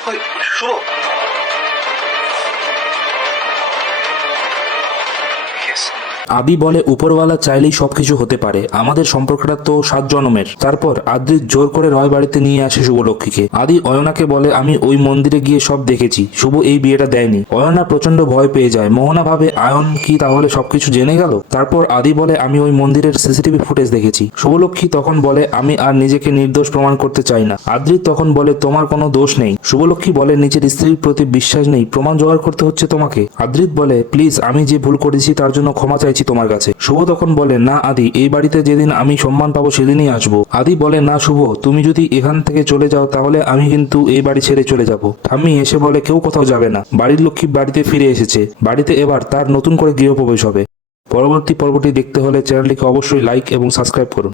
শুভ, আদি বলে উপরওয়ালা চাইলেই সবকিছু হতে পারে, আমাদের সম্পর্কটা তো 7 জন্মের। তারপর আদ্রিত জোর করে রয় বাড়িতে নিয়ে আসে শুভলক্ষ্মীকে। আদি অয়নাকে বলে আমি ওই মন্দিরে গিয়ে সব দেখেছি, শুভ এই বিয়েটা দেয়নি। অয়না প্রচন্ড ভয় পেয়ে যায়। মোহনা ভাবে আয়ন কি তাহলে সবকিছু জেনে গেল। তারপর আদি বলে আমি ওই মন্দিরের সিসিটিভি ফুটেজ দেখেছি। শুভলক্ষ্মী তখন বলে আমি আর নিজেকে নির্দোষ প্রমাণ করতে চাই না। আদ্রিত তখন বলে তোমার কোনো দোষ নেই। শুভলক্ষ্মী বলে নিজের স্ত্রীর প্রতি বিশ্বাস নেই, প্রমাণ জোগাড় করতে হচ্ছে তোমাকে। আদ্রিত বলে প্লিজ আমি যে ভুল করেছি তার জন্য ক্ষমা চাইছি তোমার কাছে। শুভ তখন বলে না আদি, এই বাড়িতে যেদিন আমি সম্মান পাবো সেদিনই আসবো। আদি বলে না শুভ, তুমি যদি এখান থেকে চলে যাও তাহলে আমি কিন্তু এই বাড়ি ছেড়ে চলে যাব। ঠাম্মি এসে বলে কেউ কোথাও যাবে না, বাড়ির লক্ষ্মী বাড়িতে ফিরে এসেছে, বাড়িতে এবার তার নতুন করে গৃহপ্রবেশ হবে। পরবর্তী পর্বটি দেখতে হলে চ্যানেলটিকে অবশ্যই লাইক এবং সাবস্ক্রাইব করুন।